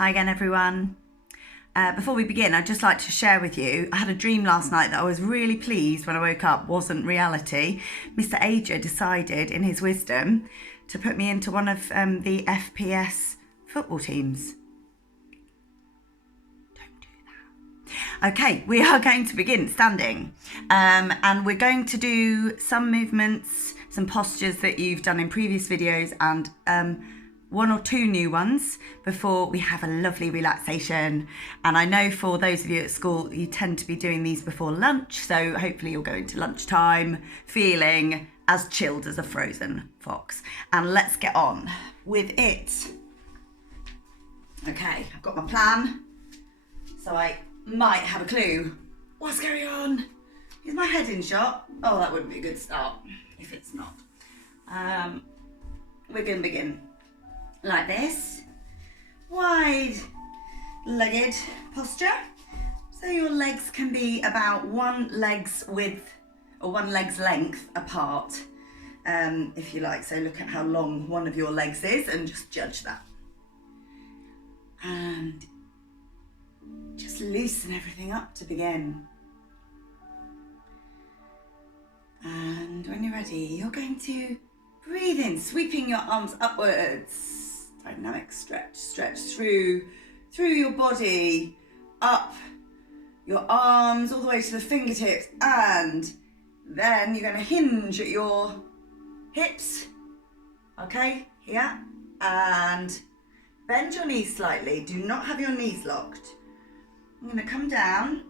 Hi again, everyone. Before we begin, I'd just like to share with you, I had a dream last night that I was really pleased when I woke up wasn't reality. Mr. Ager decided, in his wisdom, to put me into one of the FPS football teams. Don't do that. Okay, we are going to begin standing. And we're going to do some movements, some postures that you've done in previous videos, and one or two new ones before we have a lovely relaxation. And I know for those of you at school, you tend to be doing these before lunch, so hopefully you'll go into lunchtime feeling as chilled as a frozen fox. And let's get on with it. Okay, I've got my plan, so I might have a clue what's going on. Is my head in shot? Oh, that wouldn't be a good start if it's not. We're going to begin like this, wide-legged posture. So your legs can be about one leg's width or one leg's length apart, if you like. So look at how long one of your legs is and just judge that. And just loosen everything up to begin. And when you're ready, you're going to breathe in, sweeping your arms upwards. Dynamic stretch through your body, up your arms all the way to the fingertips, and then you're going to hinge at your hips. Okay, here, and bend your knees slightly. Do not have your knees locked. I'm going to come down.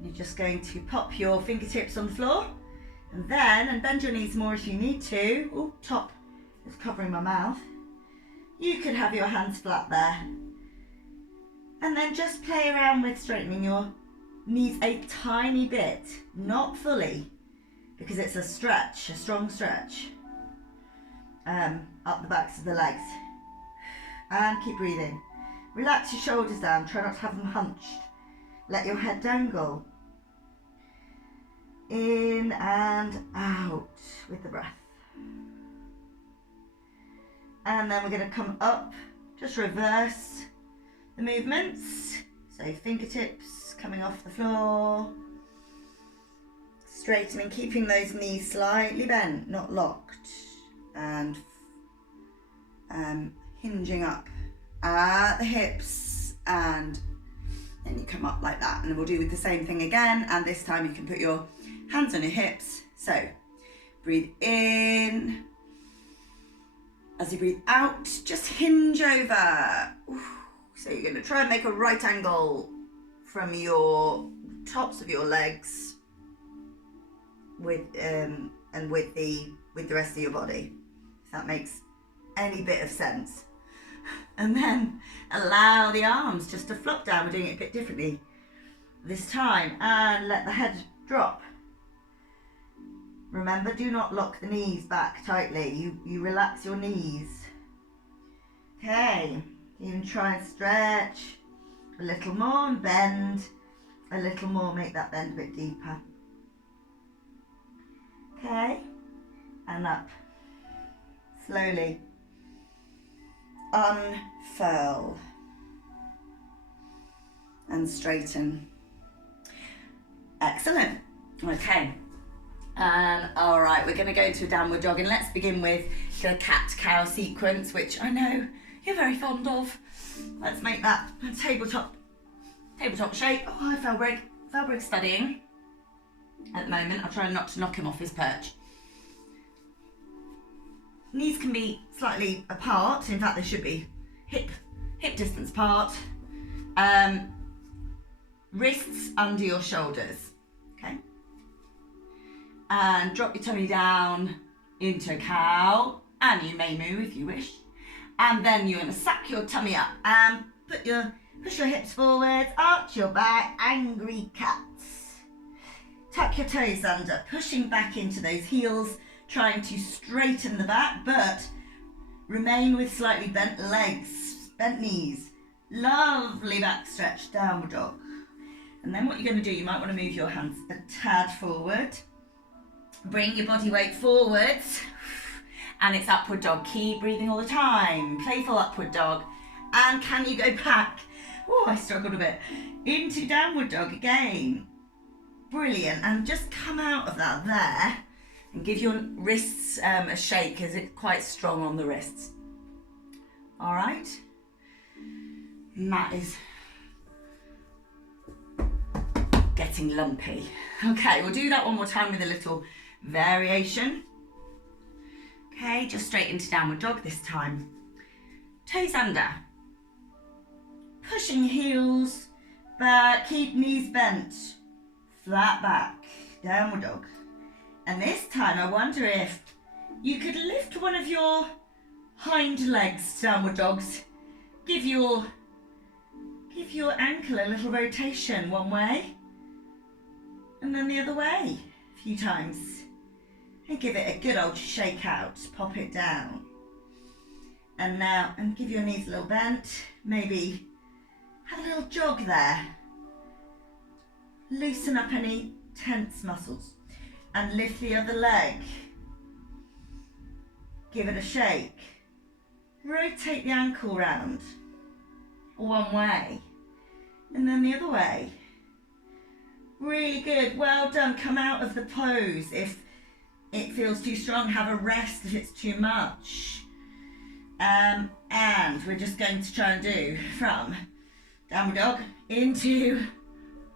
You're just going to pop your fingertips on the floor, and bend your knees more if you need to. Oh, top is covering my mouth. You could have your hands flat there. And then just play around with straightening your knees a tiny bit, not fully, because it's a stretch, a strong stretch, up the backs of the legs. And keep breathing. Relax your shoulders down, try not to have them hunched. Let your head dangle. In and out with the breath. And then we're going to come up, just reverse the movements. So fingertips coming off the floor. Straightening, keeping those knees slightly bent, not locked. And hinging up at the hips, and then you come up like that. And we'll do with the same thing again, and this time you can put your hands on your hips. So breathe in. As you breathe out, just hinge over. So you're going to try and make a right angle from your tops of your legs with the rest of your body, if that makes any bit of sense. And then allow the arms just to flop down. We're doing it a bit differently this time, and let the head drop. Remember, do not lock the knees back tightly. You relax your knees. Okay, even try and stretch a little more and bend a little more. Make that bend a bit deeper. Okay, and up. Slowly. Unfurl. And straighten. Excellent. Okay. And all right, we're going to go into a downward dog, and let's begin with the cat-cow sequence, which I know you're very fond of. Let's make that a tabletop shape. Oh, hi, Felbrig. Felbrig's studying at the moment. I'll try not to knock him off his perch. Knees can be slightly apart. In fact, they should be hip distance apart. Wrists under your shoulders. Okay. And drop your tummy down into a cow, and you may move if you wish. And then you're going to suck your tummy up and push your hips forwards, arch your back, angry cats. Tuck your toes under, pushing back into those heels, trying to straighten the back, but remain with slightly bent legs, bent knees. Lovely back stretch, downward dog. And then what you're going to do, you might want to move your hands a tad forward. Bring your body weight forwards, and it's upward dog. Keep breathing all the time. Playful upward dog. And can you go back? Oh, I struggled a bit. Into downward dog again. Brilliant. And just come out of that there and give your wrists a shake, as it's quite strong on the wrists. All right. Mat is getting lumpy. Okay, we'll do that one more time with a little variation. Okay, just straight into downward dog this time. Toes under. Pushing heels back, keep knees bent. Flat back, downward dog. And this time I wonder if you could lift one of your hind legs, downward dogs. Give your ankle a little rotation one way and then the other way a few times. And give it a good old shake out, pop it down. And now, and give your knees a little bent, maybe have a little jog there. Loosen up any tense muscles and lift the other leg. Give it a shake. Rotate the ankle round one way and then the other way. Really good, well done. Come out of the pose if it feels too strong. Have a rest if it's too much. And we're just going to try and do from downward dog into,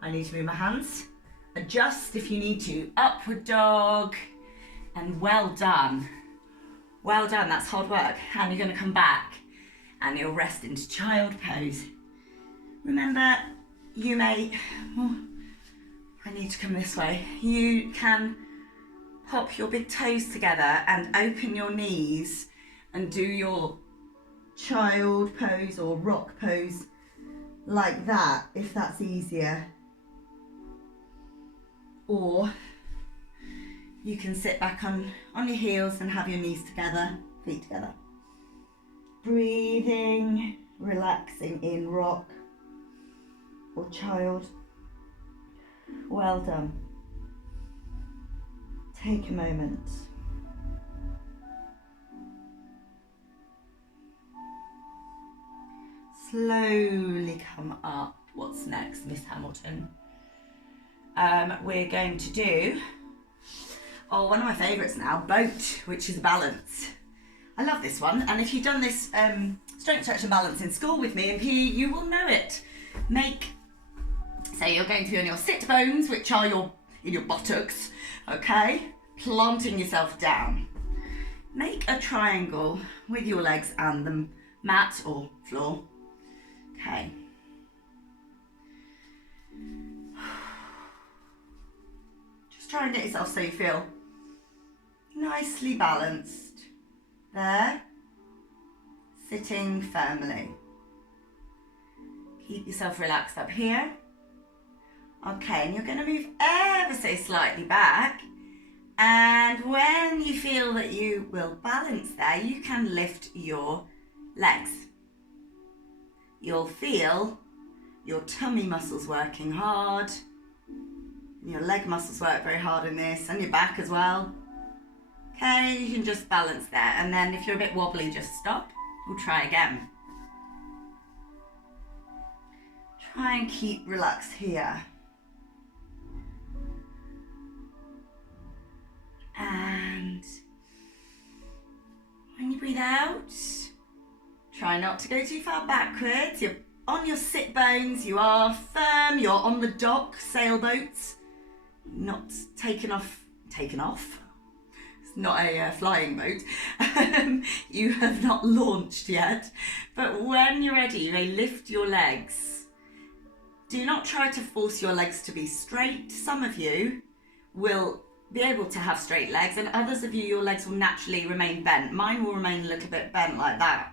I need to move my hands, adjust if you need to, upward dog, and well done. Well done, that's hard work. And you're going to come back and you'll rest into child pose. Remember, you may, I need to come this way. You can pop your big toes together and open your knees and do your child pose or rock pose like that, if that's easier. Or you can sit back on your heels and have your knees together, feet together. Breathing, relaxing in rock or child. Well done. Take a moment. Slowly come up. What's next, Miss Hamilton? We're going to do, one of my favourites now, boat, which is balance. I love this one, and if you've done this strength, stretch and balance in school with me in PE, you will know it. So you're going to be on your sit bones, which are in your buttocks, okay? Planting yourself down. Make a triangle with your legs and the mat or floor. Okay. Just try and get yourself so you feel nicely balanced. There. Sitting firmly. Keep yourself relaxed up here. Okay, and you're going to move ever so slightly back. And when you feel that you will balance there, you can lift your legs. You'll feel your tummy muscles working hard. Your leg muscles work very hard in this, and your back as well. Okay, you can just balance there. And then if you're a bit wobbly, just stop. We'll try again. Try and keep relaxed here. And when you breathe out, try not to go too far backwards. You're on your sit bones, you are firm, you're on the dock, sailboats, not taken off. It's not a flying boat. You have not launched yet. But when you're ready, you may lift your legs. Do not try to force your legs to be straight. Some of you will be able to have straight legs, and others of you, your legs will naturally remain bent. Mine will remain a little bit bent like that.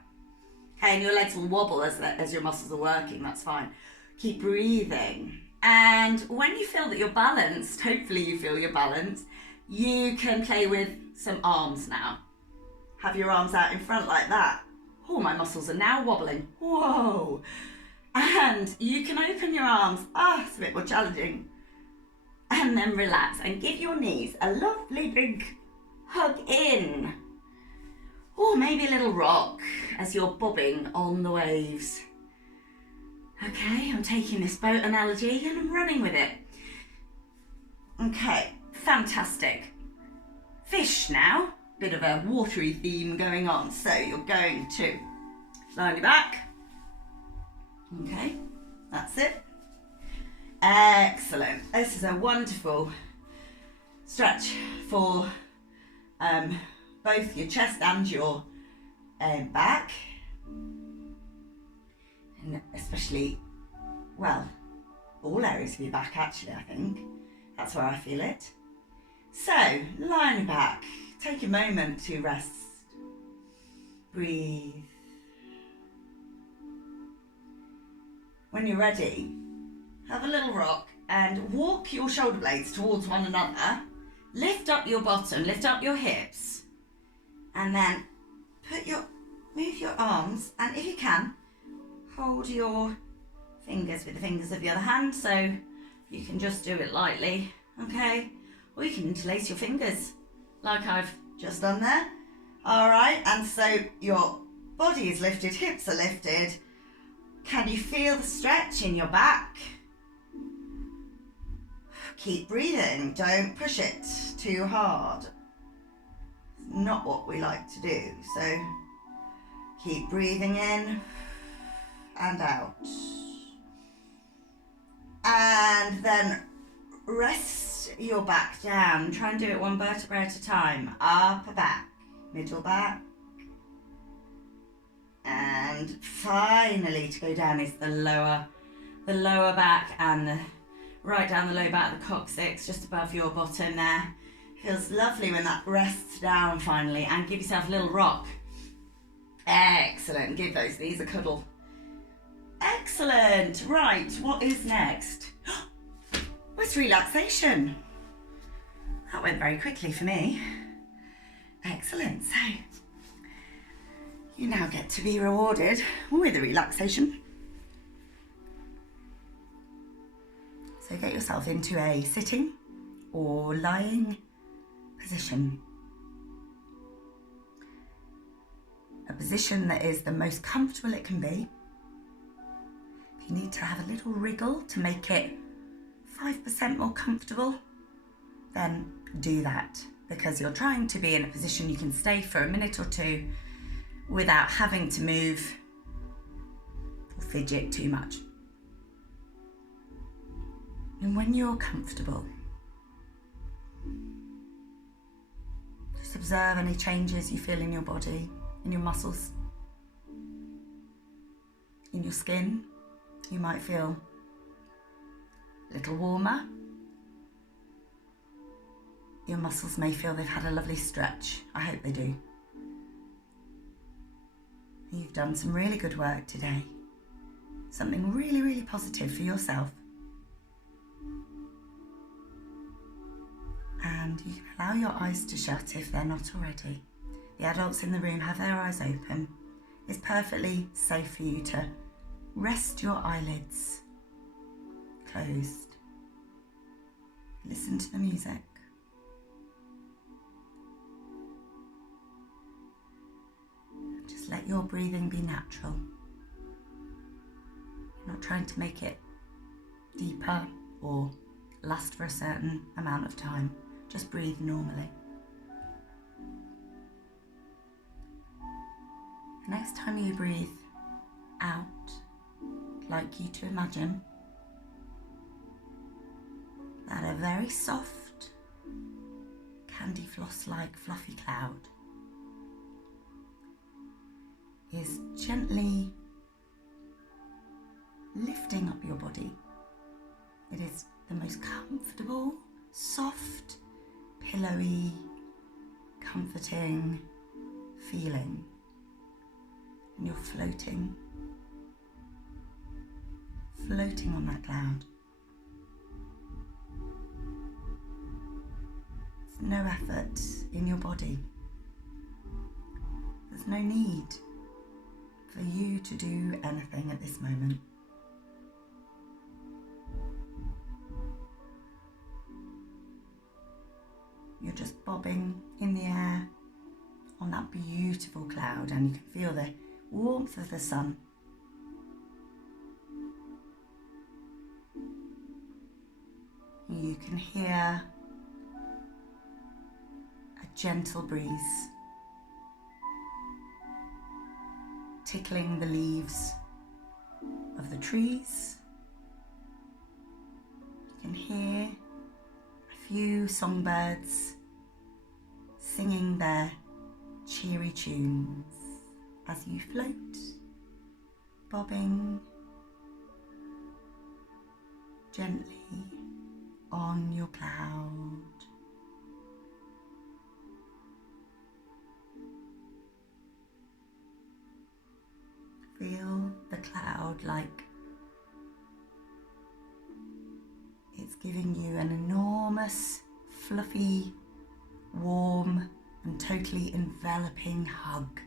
Okay, and your legs will wobble as your muscles are working, that's fine. Keep breathing. And when you feel that you're balanced, hopefully you feel you're balanced, you can play with some arms now. Have your arms out in front like that. Oh, my muscles are now wobbling. Whoa. And you can open your arms. It's a bit more challenging. And then relax and give your knees a lovely big hug in. Or maybe a little rock as you're bobbing on the waves. Okay, I'm taking this boat analogy and I'm running with it. Okay, fantastic. Fish now, bit of a watery theme going on. So you're going to lie on your back. Okay, that's it. Excellent. This is a wonderful stretch for both your chest and your back. And especially, well, all areas of your back actually, I think. That's where I feel it. So, lie on your back. Take a moment to rest. Breathe. When you're ready, have a little rock and walk your shoulder blades towards one another. Lift up your bottom, lift up your hips, and then move your arms, and if you can, hold your fingers with the fingers of the other hand, so you can just do it lightly, okay? Or you can interlace your fingers, like I've just done there. All right, and so your body is lifted, hips are lifted. Can you feel the stretch in your back? Keep breathing, don't push it too hard. It's not what we like to do, so keep breathing in and out. And then rest your back down. Try and do it one vertebra at a time. Upper back, middle back. And finally to go down is the lower back and right down the low back, the coccyx, just above your bottom there. Feels lovely when that rests down finally, and give yourself a little rock. Excellent, give those knees a cuddle. Excellent, right, what is next? What's relaxation? That went very quickly for me. Excellent, so you now get to be rewarded with a relaxation. So get yourself into a sitting or lying position. A position that is the most comfortable it can be. If you need to have a little wriggle to make it 5% more comfortable, then do that, because you're trying to be in a position you can stay for a minute or two without having to move or fidget too much. And when you're comfortable, just observe any changes you feel in your body, in your muscles, in your skin. You might feel a little warmer. Your muscles may feel they've had a lovely stretch. I hope they do. You've done some really good work today. Something really, really positive for yourself. And you can allow your eyes to shut if they're not already. The adults in the room have their eyes open. It's perfectly safe for you to rest your eyelids closed. Listen to the music. Just let your breathing be natural. You're not trying to make it deeper or last for a certain amount of time. Just breathe normally. The next time you breathe out, I'd like you to imagine that a very soft, candy floss-like fluffy cloud is gently lifting up your body. It is the most comfortable, soft, pillowy, comforting feeling. And you're floating on that cloud. There's no effort in your body. There's no need for you to do anything at this moment. You're just bobbing in the air on that beautiful cloud, and you can feel the warmth of the sun. You can hear a gentle breeze tickling the leaves of the trees. You can hear a few songbirds singing their cheery tunes as you float, bobbing gently on your cloud. Feel the cloud like it's giving you an enormous, fluffy, warm and totally enveloping hug.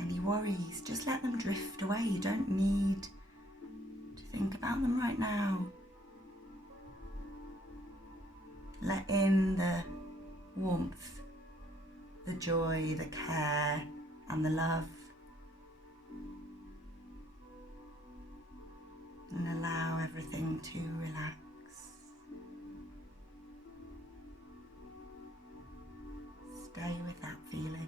Any worries, just let them drift away. You don't need to think about them right now. Let in the warmth, the joy, the care and the love. And allow everything to relax. Stay with that feeling.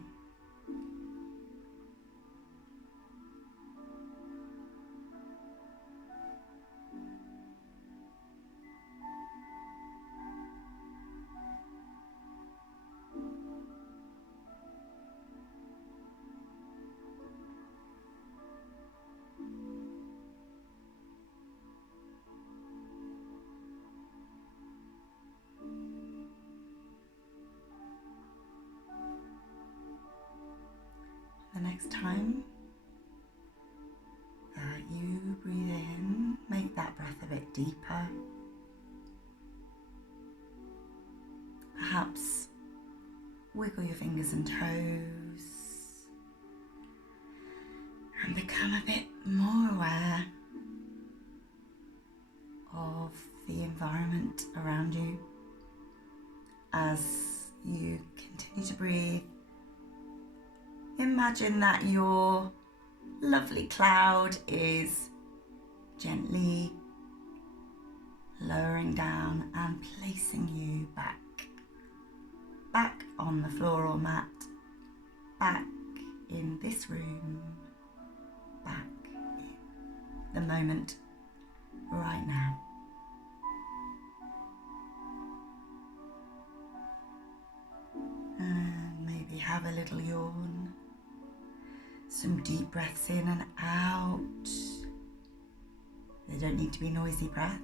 The next time that you breathe in, make that breath a bit deeper. Perhaps wiggle your fingers and toes and become a bit more aware of the environment around you as you continue to breathe. Imagine that your lovely cloud is gently lowering down and placing you back on the floral mat, back in this room, back in the moment right now. And maybe have a little yawn. Some deep breaths in and out. They don't need to be noisy breaths.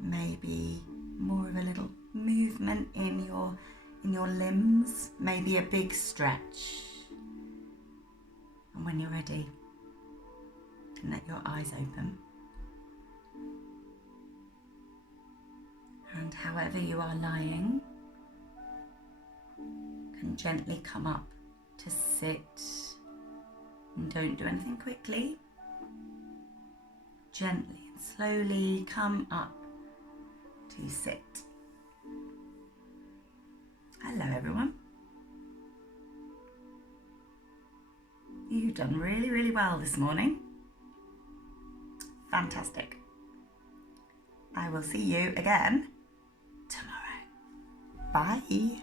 Maybe more of a little movement in your limbs. Maybe a big stretch. And when you're ready, you can let your eyes open. And however you are lying, can gently come up to sit, and don't do anything quickly. Gently and slowly come up to sit. Hello everyone. You've done really, really well this morning. Fantastic. I will see you again tomorrow. Bye.